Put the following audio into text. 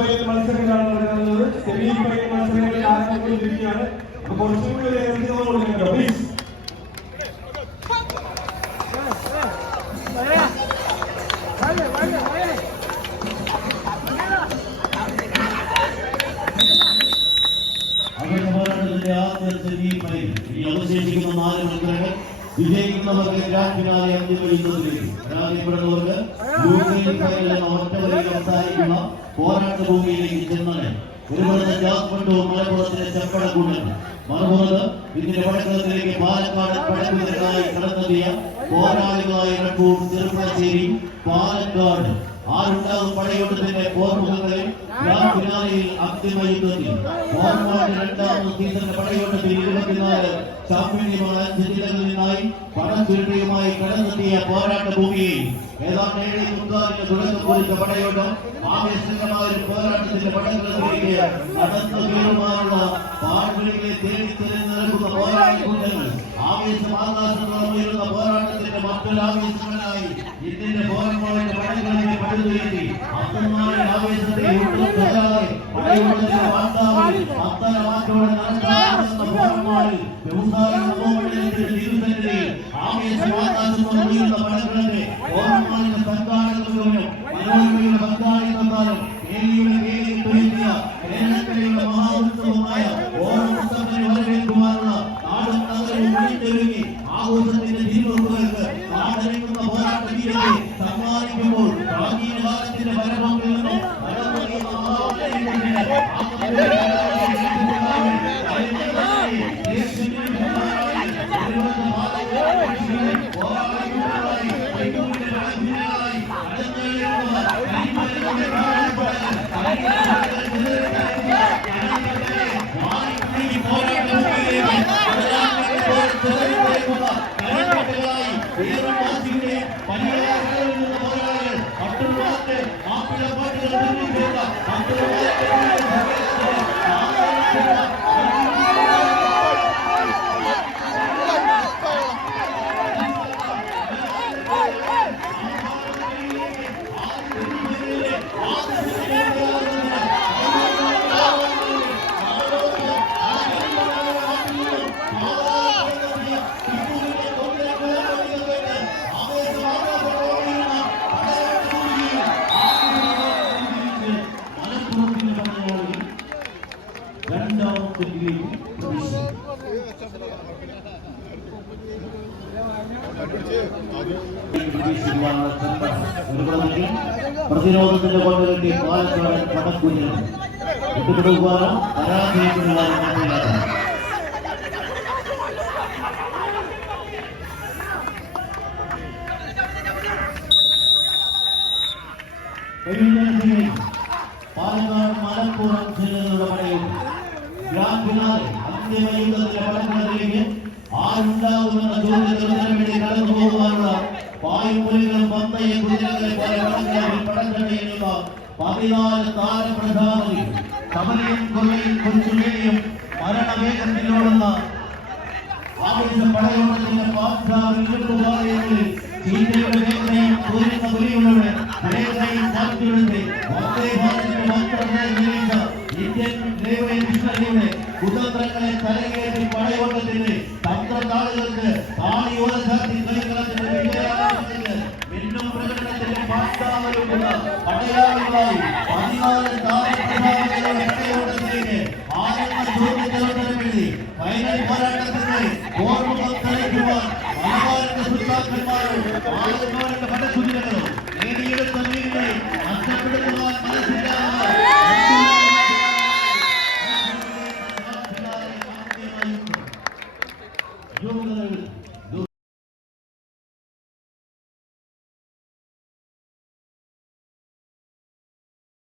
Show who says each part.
Speaker 1: Final മത്സരങ്ങളാണ് നടക്കുന്നത് semi final മത്സരങ്ങളിൽ ആരംഭിച്ചിരിക്കുകയാണ് അപ്പൊ കുറച്ചുകൂടി ഒരു പ്ലീസ്
Speaker 2: വിജയിക്കുന്നവർക്ക് ഗ്രാൻഡ് ഫിനാലെ അന്തിമ യുദ്ധത്തിലേക്ക് പരാജയപ്പെടുന്നവർക്ക് യൂണിയൻ ഫൈനൽ എന്ന ഒറ്റ വരിയിൽ അവസാനിക്കുന്ന പോരാട്ട ഭൂമിയിലേക്ക് ചെന്നത് ഒരുപാട് ജാസ്പണ്ടവും മലപ്പുറത്തിലെ കൂടുതൽ മറുപോലെ ഇതിന്റെ വടക്കത്തിലേക്ക് പാലക്കാട് പടക്കുതിരകളായി കടന്നെത്തിയ പോരാളികളായ ഇടക്കൂർ ചെറുപ്പളശ്ശേരി പാലക്കാട്. ஆறுண்டாவது படையோட்டத்திலே போர் முகங்களில் யார் பின்னாளில் அந்திம யுத்தத்தில் போர் மாட்டு இரண்டாவது தீர்த்த படையோட்டத்தில் இருபத்தி நாலு சாம்பியமான சிதிலங்களினாய் பணம் சுருட்டியுமாய் கடந்ததிய போராட்ட பூமியை ஏதாம் நேரடி போராட்ட പോരാട്ടത്തിന്റെ മറ്റൊരു ആവേശകനായി ഇതിന്റെ പോരാട്ടങ്ങളുടെ പടകളിലെ പടുതുയർത്തി അത്തന്മാരുടെ ആവേശത്തെ ഒട്ടും തൊടാതെ പടയോട്ടത്തിന്റെ വാർത്താവിൽ അത്തര വാക്കോടെ നടത്താവുന്ന പോരാട്ടങ്ങളിൽ വ്യവസായ നവോമണ്ഡലത്തിന്റെ തിരുസന്നിധിയിൽ ആവേശം ആകാശത്തോളം ഉയരുന്ന പടകളുടെ ഓർമ്മമാരുടെ സമ്മാനിക്കുമ്പോൾ പ്രാചീന കാലത്തിന്റെ പരമങ്ങളിൽ നിന്നും പരമറിയ Thank you. പ്രതിരോധത്തിന്റെ കൊണ്ടുകെട്ടി പാലക്കാട് പടക്കുഞ്ഞിന് വിട്ടുകൊടുക്കുവാനോ പരാജയപ്പെടുവാനോ എഴുന്നേൽക്കുകയും പാലക്കാട് മലപ്പുറം ജില്ലകളുടെ പടയും ഗ്രാൻഡ് ഫിനാലെ അന്തിമ യുദ്ധത്തിലെ പടങ്ങളിലേക്ക് ആരുണ്ടാകുമെന്ന ചോദ്യത്തിന് ഉത്തരം വേണ്ടി കടന്നു പോകുവാനുള്ള പായ്പുലികളും പന്തയ കുതിരകളെ പോലെ പടങ്ങളിൽ പടക്കടയിലുള്ള പതിനാല് താരപ്രധാനികൾ കമലയും കൊല്ലയും കൊച്ചുമേനിയും മരണവേഗത്തിലോടുന്ന ആവേശ പടയോട്ടത്തിന്റെ പാഠാവിൽ ചീനയുടെ വേദനയും തോരുന്ന പുലികളുടെ വേദനയും സാക്ഷികളുടെ വന്ദേ ഭാരതിന്റെ മാത്രമായി ജീവിച്ച தேவனை பின்னணியிலே குதந்திரங்களை தலையேற்றி படை ஓட்டத்திலே தந்திர தாடுகளுக்கு தானியோர சாத்தி கலிகளத்திலே இன்னும் பிரகடனத்திலே பார்த்தாமல் கூட படையாளிகளாய் பதினாலு தாவரத்திலே படை ஓட்டத்திலே ஆயிரம் தூக்கி தலைவர்களே பயணம் 이런 날